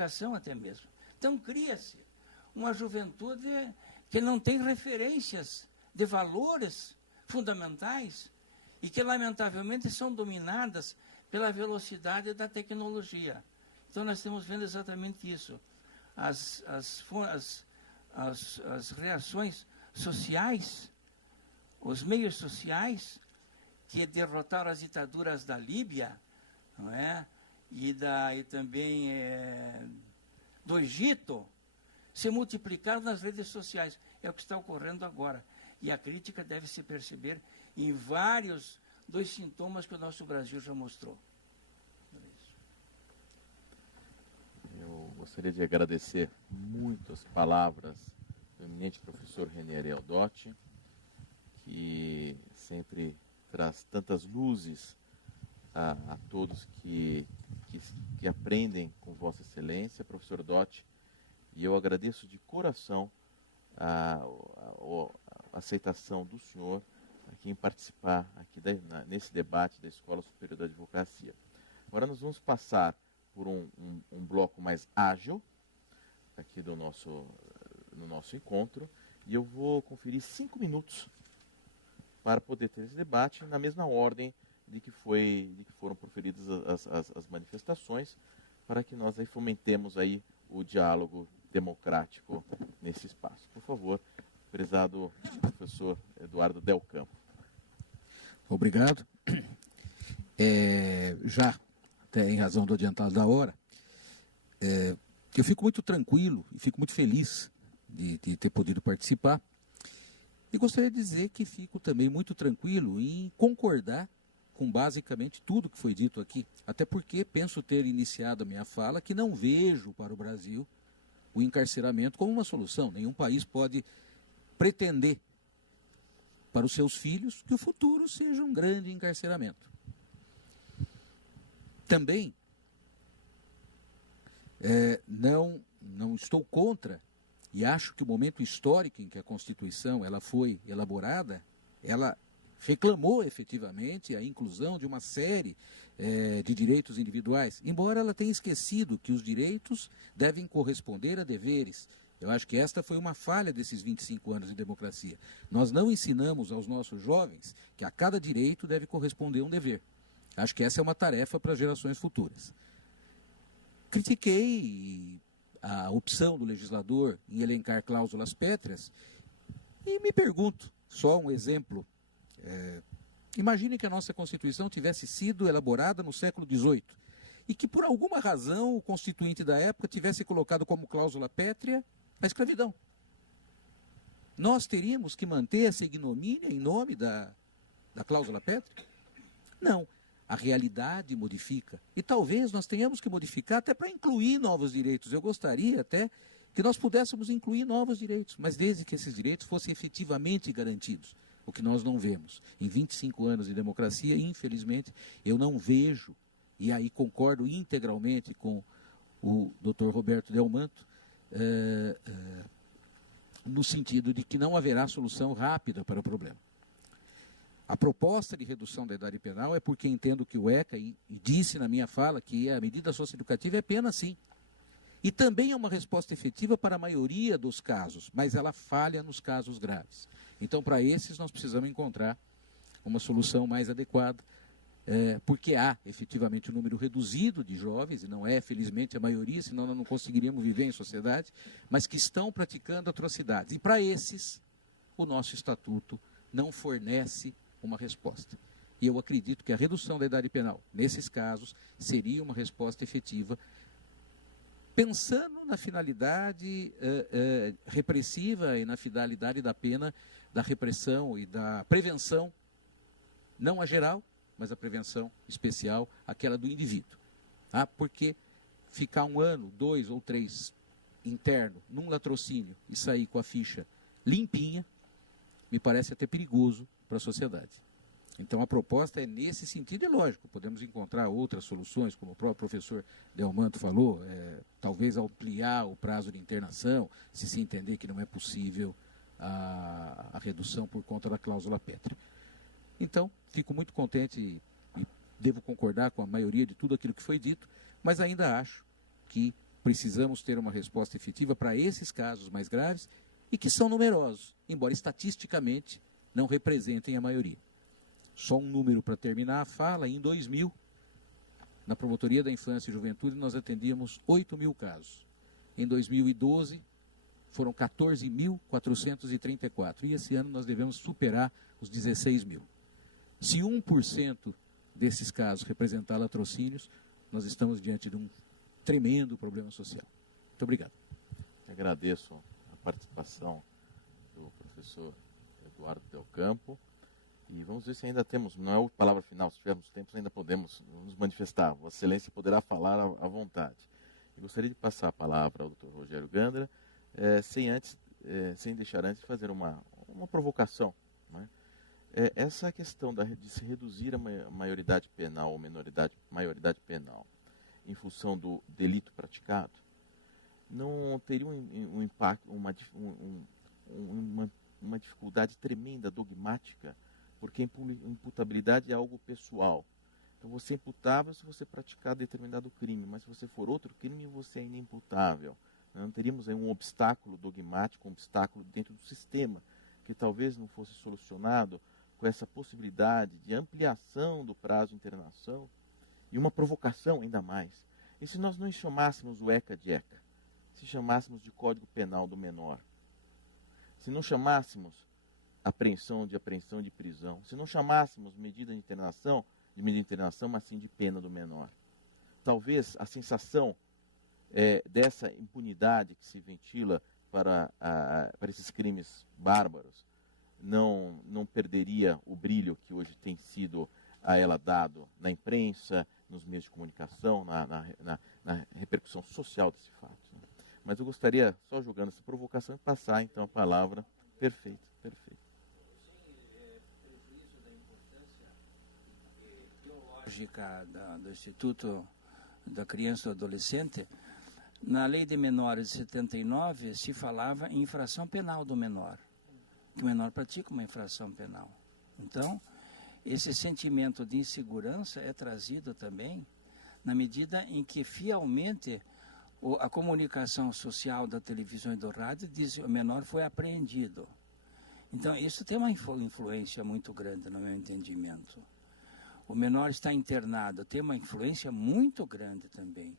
educação até mesmo. Então cria-se uma juventude que não tem referências de valores fundamentais e que, lamentavelmente, são dominadas pela velocidade da tecnologia. Então nós estamos vendo exatamente isso. As reações sociais, os meios sociais que derrotaram as ditaduras da Líbia, não é? E também do Egito, se multiplicaram nas redes sociais. É o que está ocorrendo agora. E a crítica deve se perceber em vários dos sintomas que o nosso Brasil já mostrou. Eu gostaria de agradecer muito as palavras do eminente professor Renier Eldotti, que sempre traz tantas luzes a todos que aprendem com Vossa Excelência, professor Dotti, e eu agradeço de coração a aceitação do senhor aqui em participar aqui nesse debate da Escola Superior da Advocacia. Agora nós vamos passar por um bloco mais ágil aqui no nosso encontro, e eu vou conferir 5 minutos para poder ter esse debate na mesma ordem de que foram proferidas as manifestações, para que nós aí fomentemos aí o diálogo democrático nesse espaço. Por favor, prezado professor Eduardo Del Campo. Obrigado. Já, até em razão do adiantado da hora, eu fico muito tranquilo e fico muito feliz de ter podido participar. E gostaria de dizer que fico também muito tranquilo em concordar com basicamente tudo que foi dito aqui. Até porque penso ter iniciado a minha fala que não vejo para o Brasil o encarceramento como uma solução. Nenhum país pode pretender para os seus filhos que o futuro seja um grande encarceramento. Também não estou contra, e acho que o momento histórico em que a Constituição ela foi elaborada, ela reclamou efetivamente a inclusão de uma série de direitos individuais, embora ela tenha esquecido que os direitos devem corresponder a deveres. Eu acho que esta foi uma falha desses 25 anos de democracia. Nós não ensinamos aos nossos jovens que a cada direito deve corresponder um dever. Acho que essa é uma tarefa para gerações futuras. Critiquei a opção do legislador em elencar cláusulas pétreas e me pergunto, só um exemplo, imagine que a nossa Constituição tivesse sido elaborada no século XVIII e que por alguma razão o constituinte da época tivesse colocado como cláusula pétrea a escravidão. Nós teríamos que manter essa ignomínia em nome da cláusula pétrea? Não. A realidade modifica. E talvez nós tenhamos que modificar até para incluir novos direitos. Eu gostaria até que nós pudéssemos incluir novos direitos, mas desde que esses direitos fossem efetivamente garantidos, o que nós não vemos. Em 25 anos de democracia, infelizmente, eu não vejo, e aí concordo integralmente com o Dr. Roberto Delmanto, no sentido de que não haverá solução rápida para o problema. A proposta de redução da idade penal é porque entendo que o ECA, e disse na minha fala que a medida socioeducativa é pena sim. E também é uma resposta efetiva para a maioria dos casos, mas ela falha nos casos graves. Então, para esses, nós precisamos encontrar uma solução mais adequada, porque há efetivamente um número reduzido de jovens, e não é, felizmente, a maioria, senão nós não conseguiríamos viver em sociedade, mas que estão praticando atrocidades. E para esses, o nosso estatuto não fornece uma resposta. E eu acredito que a redução da idade penal, nesses casos, seria uma resposta efetiva, pensando na finalidade repressiva e na finalidade da pena, da repressão e da prevenção, não a geral, mas a prevenção especial, aquela do indivíduo. Porque ficar 1 ano, 2 ou 3 interno, num latrocínio e sair com a ficha limpinha, me parece até perigoso para a sociedade. Então a proposta é nesse sentido, e lógico, podemos encontrar outras soluções, como o próprio professor Delmanto falou, talvez ampliar o prazo de internação, se se entender que não é possível a redução por conta da cláusula pétrea. Então, fico muito contente e devo concordar com a maioria de tudo aquilo que foi dito, mas ainda acho que precisamos ter uma resposta efetiva para esses casos mais graves e que são numerosos, embora estatisticamente não representem a maioria. Só um número para terminar a fala: em 2000, na Promotoria da Infância e Juventude, nós atendíamos 8.000 casos. Em 2012, foram 14.434. E esse ano nós devemos superar os 16.000. Se 1% desses casos representar latrocínios, nós estamos diante de um tremendo problema social. Muito obrigado. Agradeço a participação do professor Eduardo Del Campo. E vamos ver se ainda temos, não é a palavra final, se tivermos tempo ainda podemos nos manifestar. Vossa Excelência poderá falar à vontade. Eu gostaria de passar a palavra ao Dr. Rogério Gandra, sem deixar antes de fazer uma provocação. Né? Essa questão de se reduzir a maioridade penal ou maioridade penal em função do delito praticado, não teria um impacto, uma dificuldade tremenda, dogmática, porque imputabilidade é algo pessoal. Então você é imputável se você praticar determinado crime, mas se você for outro crime, você é inimputável. Não teríamos aí um obstáculo dogmático, um obstáculo dentro do sistema, que talvez não fosse solucionado com essa possibilidade de ampliação do prazo de internação e uma provocação ainda mais. E se nós não chamássemos o ECA de ECA, se chamássemos de Código Penal do Menor, se não chamássemos apreensão de prisão, se não chamássemos medida de internação, mas sim de pena do menor. Talvez a sensação dessa impunidade que se ventila para esses crimes bárbaros não perderia o brilho que hoje tem sido a ela dado na imprensa, nos meios de comunicação, na repercussão social desse fato. Né? Mas eu gostaria, só julgando essa provocação, de passar então a palavra. Perfeito. Do Instituto da Criança e do Adolescente, na Lei de Menores de 79, se falava em infração penal do menor, que o menor pratica uma infração penal. Então, esse sentimento de insegurança é trazido também na medida em que, fielmente, a comunicação social da televisão e do rádio diz que o menor foi apreendido. Então, isso tem uma influência muito grande, no meu entendimento. O menor está internado, tem uma influência muito grande também.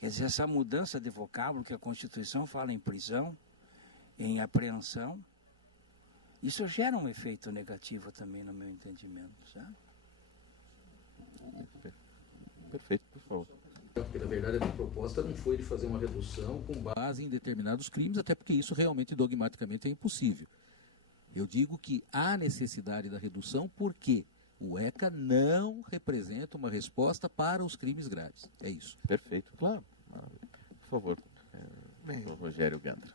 Quer dizer, essa mudança de vocábulo que a Constituição fala em prisão, em apreensão, isso gera um efeito negativo também, no meu entendimento. Sabe? Perfeito, por favor. Porque, na verdade, a proposta não foi de fazer uma redução com base em determinados crimes, até porque isso realmente, dogmaticamente, é impossível. Eu digo que há necessidade da redução porque o ECA não representa uma resposta para os crimes graves. É isso. Perfeito, claro. Por favor, Rogério Gandra.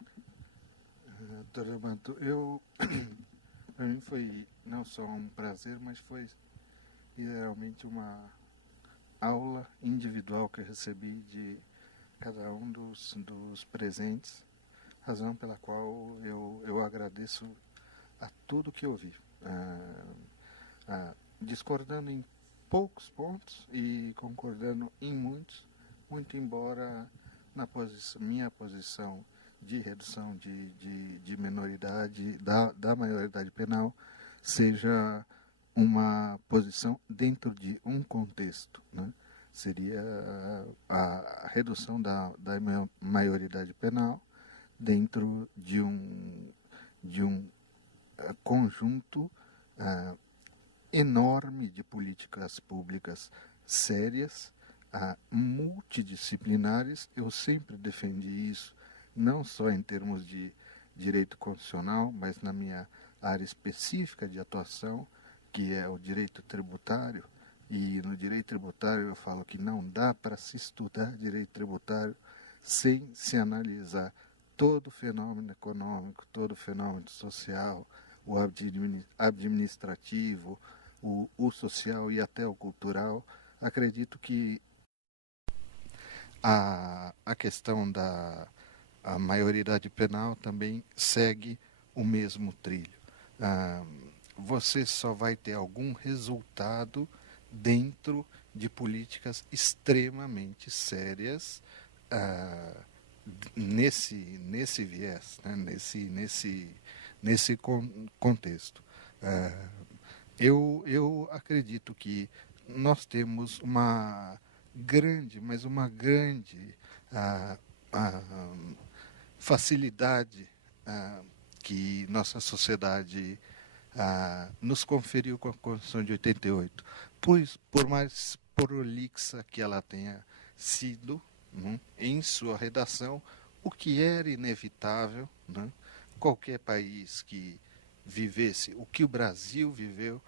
Doutor Armando, para mim foi não só um prazer, mas foi realmente uma aula individual que eu recebi de cada um dos presentes, razão pela qual eu agradeço a tudo que eu ouvi. Discordando em poucos pontos e concordando em muitos, muito embora minha posição de redução de menoridade, da maioridade penal, seja uma posição dentro de um contexto, né? Seria a redução da maioridade penal dentro de um conjunto enorme de políticas públicas sérias, multidisciplinares. Eu sempre defendi isso, não só em termos de direito constitucional, mas na minha área específica de atuação, que é o direito tributário. E no direito tributário eu falo que não dá para se estudar direito tributário sem se analisar todo o fenômeno econômico, todo o fenômeno social, o administrativo, o social e até o cultural. Acredito que a questão da maioridade penal também segue o mesmo trilho. Você só vai ter algum resultado dentro de políticas extremamente sérias nesse viés, né? nesse contexto. Eu acredito que nós temos uma grande facilidade que nossa sociedade nos conferiu com a Constituição de 88, pois, por mais prolixa que ela tenha sido, em sua redação, o que era inevitável, qualquer país que vivesse o que o Brasil viveu,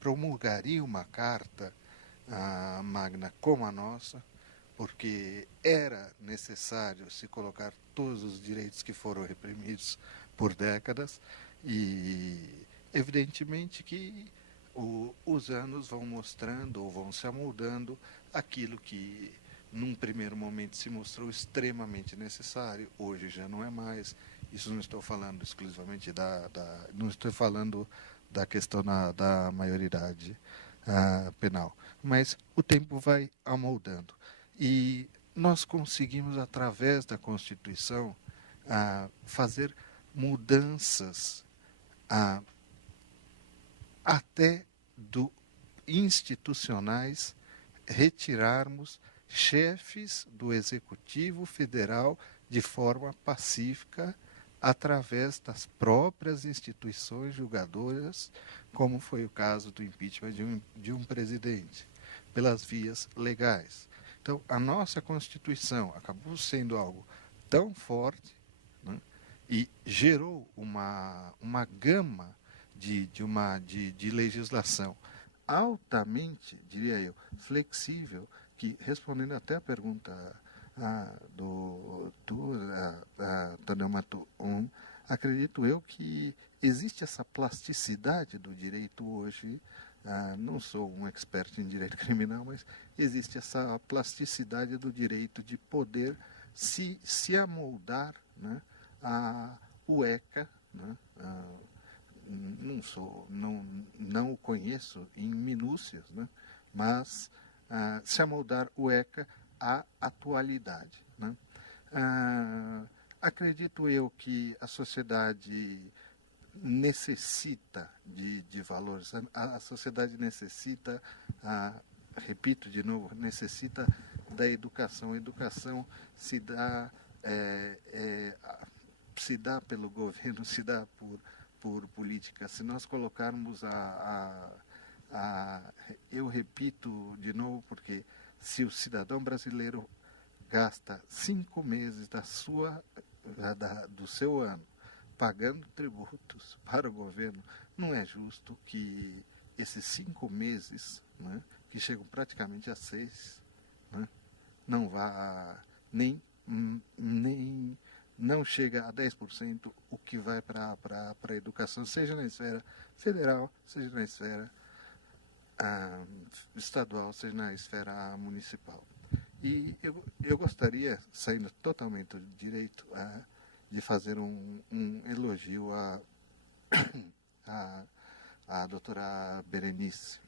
promulgaria uma carta magna como a nossa, porque era necessário se colocar todos os direitos que foram reprimidos por décadas, e evidentemente que os anos vão mostrando ou vão se amoldando aquilo que num primeiro momento se mostrou extremamente necessário, hoje já não é mais. Isso não estou falando exclusivamente não estou falando da questão da maioridade penal, mas o tempo vai amoldando. E nós conseguimos, através da Constituição, fazer mudanças até institucionais, retirarmos chefes do Executivo Federal de forma pacífica, através das próprias instituições julgadoras, como foi o caso do impeachment de um presidente, pelas vias legais. Então, a nossa Constituição acabou sendo algo tão forte, né, e gerou uma gama de legislação altamente, diria eu, flexível, que, respondendo até a pergunta do Neumato 1, acredito eu que existe essa plasticidade do direito hoje. Não sou um expert em direito criminal, mas existe essa plasticidade do direito de poder se amoldar, né, o ECA, né, não o conheço em minúcias, né, mas se amoldar o ECA à atualidade, né. Acredito eu que a sociedade necessita de valores, a sociedade necessita, repito de novo, necessita da educação. A educação se dá pelo governo, se dá por política. Se nós colocarmos eu repito de novo, porque se o cidadão brasileiro gasta 5 meses do seu ano pagando tributos para o governo, não é justo que esses 5 meses, né, que chegam praticamente a 6, né, não vá não chega a 10% o que vai para a educação, seja na esfera federal, seja na esfera estadual, seja na esfera municipal. E eu gostaria, saindo totalmente do direito, de fazer um elogio à doutora Berenice.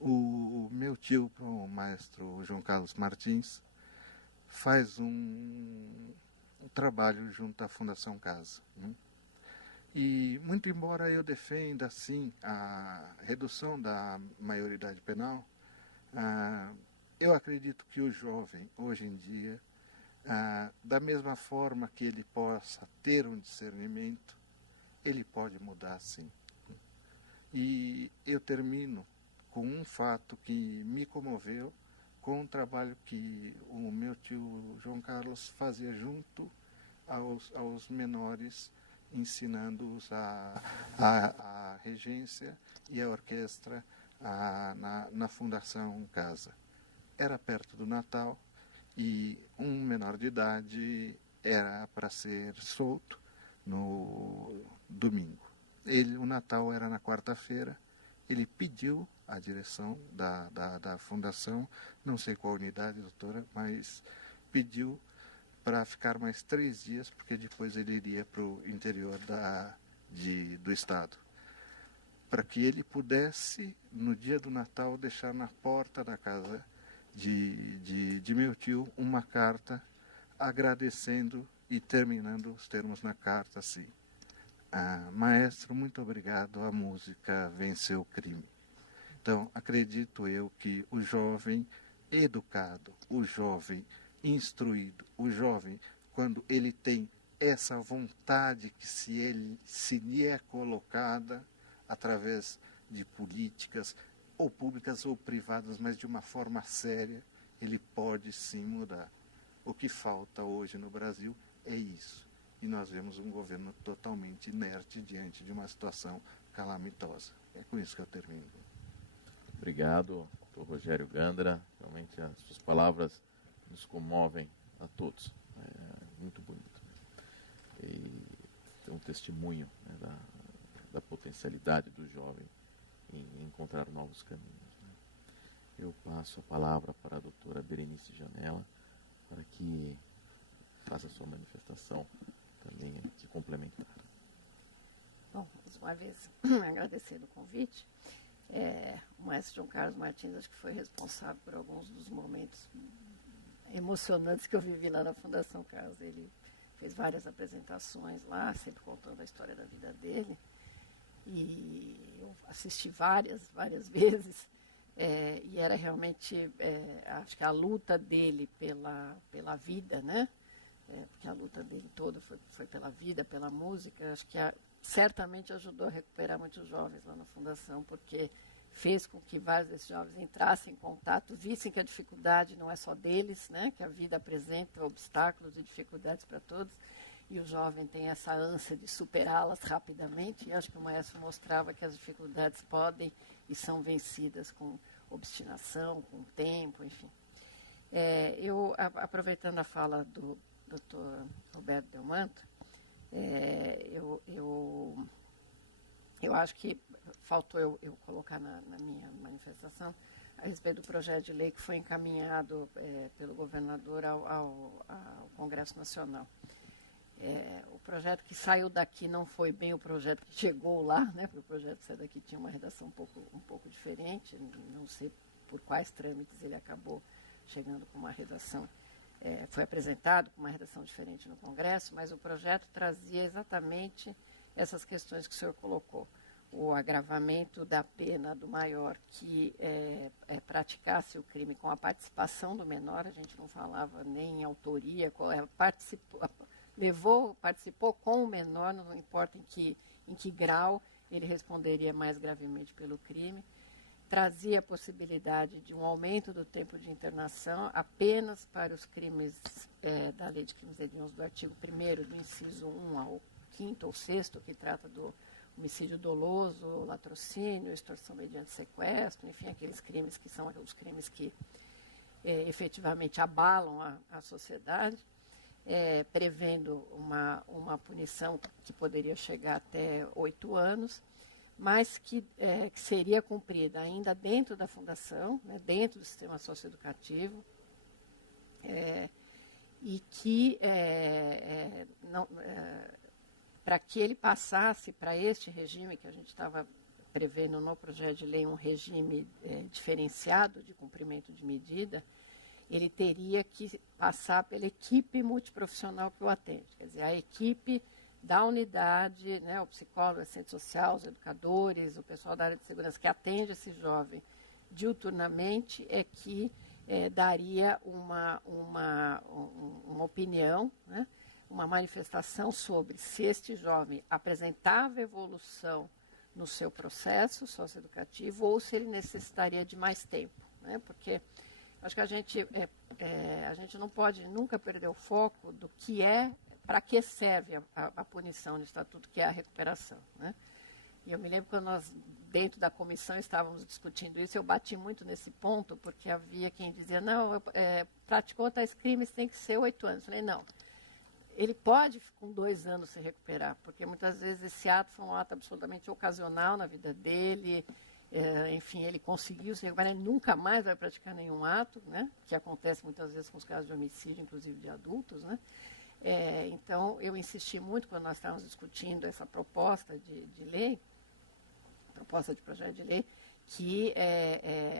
O meu tio, o maestro João Carlos Martins, faz um trabalho junto à Fundação Casa, né? E, muito embora eu defenda, sim, a redução da maioridade penal, eu acredito que o jovem, hoje em dia, da mesma forma que ele possa ter um discernimento, ele pode mudar, sim. E eu termino com um fato que me comoveu, com um trabalho que o meu tio João Carlos fazia junto aos menores, ensinando-os a regência e a orquestra na Fundação Casa. Era perto do Natal e um menor de idade era para ser solto no domingo. O Natal era na quarta-feira. Ele pediu à direção da Fundação, não sei qual unidade, doutora, mas pediu para ficar mais 3 dias, porque depois ele iria para o interior do estado. para que ele pudesse, no dia do Natal, deixar na porta da casa de meu tio uma carta agradecendo e terminando os termos na carta assim: maestro, muito obrigado, a música venceu o crime. Então, acredito eu que o jovem educado, o jovem instruído, o jovem, quando ele tem essa vontade que se lhe é colocada através de políticas, ou públicas ou privadas, mas de uma forma séria, ele pode sim mudar. O que falta hoje no Brasil é isso. E nós vemos um governo totalmente inerte diante de uma situação calamitosa. É com isso que eu termino. Obrigado, doutor Rogério Gandra. Realmente as suas palavras nos comovem a todos. É muito bonito. E é um testemunho, né, da potencialidade do jovem em encontrar novos caminhos, né? Eu passo a palavra para a doutora Berenice Janella para que faça a sua manifestação também aqui complementar. Bom, mais uma vez, agradecer o convite. O maestro João Carlos Martins, acho que foi responsável por alguns dos momentos emocionantes que eu vivi lá na Fundação Carlos. Ele fez várias apresentações lá, sempre contando a história da vida dele. E eu assisti várias vezes. E era realmente, acho que a luta dele pela vida, né? Porque a luta dele toda foi pela vida, pela música. Acho que certamente ajudou a recuperar muitos jovens lá na Fundação, porque fez com que vários desses jovens entrassem em contato, vissem que a dificuldade não é só deles, né? Que a vida apresenta obstáculos e dificuldades para todos, e o jovem tem essa ânsia de superá-las rapidamente, e acho que o maestro mostrava que as dificuldades podem e são vencidas com obstinação, com tempo, enfim. Eu, aproveitando a fala do Dr. Roberto Delmanto, eu acho que faltou eu colocar na minha manifestação a respeito do projeto de lei que foi encaminhado pelo governador ao Congresso Nacional. O projeto que saiu daqui não foi bem o projeto que chegou lá, né? Porque o projeto que saiu daqui tinha uma redação um pouco diferente, não sei por quais trâmites ele acabou chegando com uma redação. Foi apresentado com uma redação diferente no Congresso, mas o projeto trazia exatamente essas questões que o senhor colocou. O agravamento da pena do maior que praticasse o crime com a participação do menor, a gente não falava nem em autoria, participou com o menor, não importa em que grau ele responderia mais gravemente pelo crime. Trazia a possibilidade de um aumento do tempo de internação apenas para os crimes da Lei de Crimes Hediondos, do artigo 1º, do inciso 1 ao 5º ou 6º, que trata do homicídio doloso, latrocínio, extorsão mediante sequestro, enfim, aqueles crimes que são os crimes que efetivamente abalam a sociedade, prevendo uma punição que poderia chegar até 8 anos, mas que seria cumprida ainda dentro da fundação, né, dentro do sistema socioeducativo, e que para que ele passasse para este regime que a gente estava prevendo no projeto de lei, um regime diferenciado de cumprimento de medida, ele teria que passar pela equipe multiprofissional que o atende. Quer dizer, a equipe da unidade, né, o psicólogo, o assistente social, os educadores, o pessoal da área de segurança que atende esse jovem diuturnamente é que daria uma opinião, né, uma manifestação sobre se este jovem apresentava evolução no seu processo socioeducativo ou se ele necessitaria de mais tempo, né, porque acho que a gente não pode nunca perder o foco do que para que serve a punição no Estatuto, que é a recuperação, né? E eu me lembro quando nós, dentro da comissão, estávamos discutindo isso, eu bati muito nesse ponto, porque havia quem dizia, não, praticou tais crimes, tem que ser 8 anos. Eu falei, não, ele pode com 2 anos se recuperar, porque muitas vezes esse ato foi um ato absolutamente ocasional na vida dele, enfim, ele conseguiu se recuperar, ele nunca mais vai praticar nenhum ato, né? Que acontece muitas vezes com os casos de homicídio, inclusive de adultos, né? Então, eu insisti muito quando nós estávamos discutindo essa proposta de lei, proposta de projeto de lei, que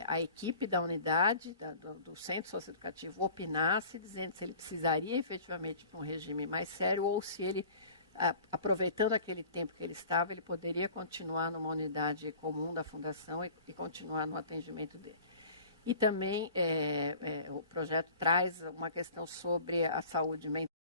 a equipe da unidade, do centro socioeducativo, opinasse, dizendo se ele precisaria efetivamente de um regime mais sério ou se ele, aproveitando aquele tempo que ele estava, ele poderia continuar numa unidade comum da fundação e continuar no atendimento dele. E também o projeto traz uma questão sobre a saúde mental.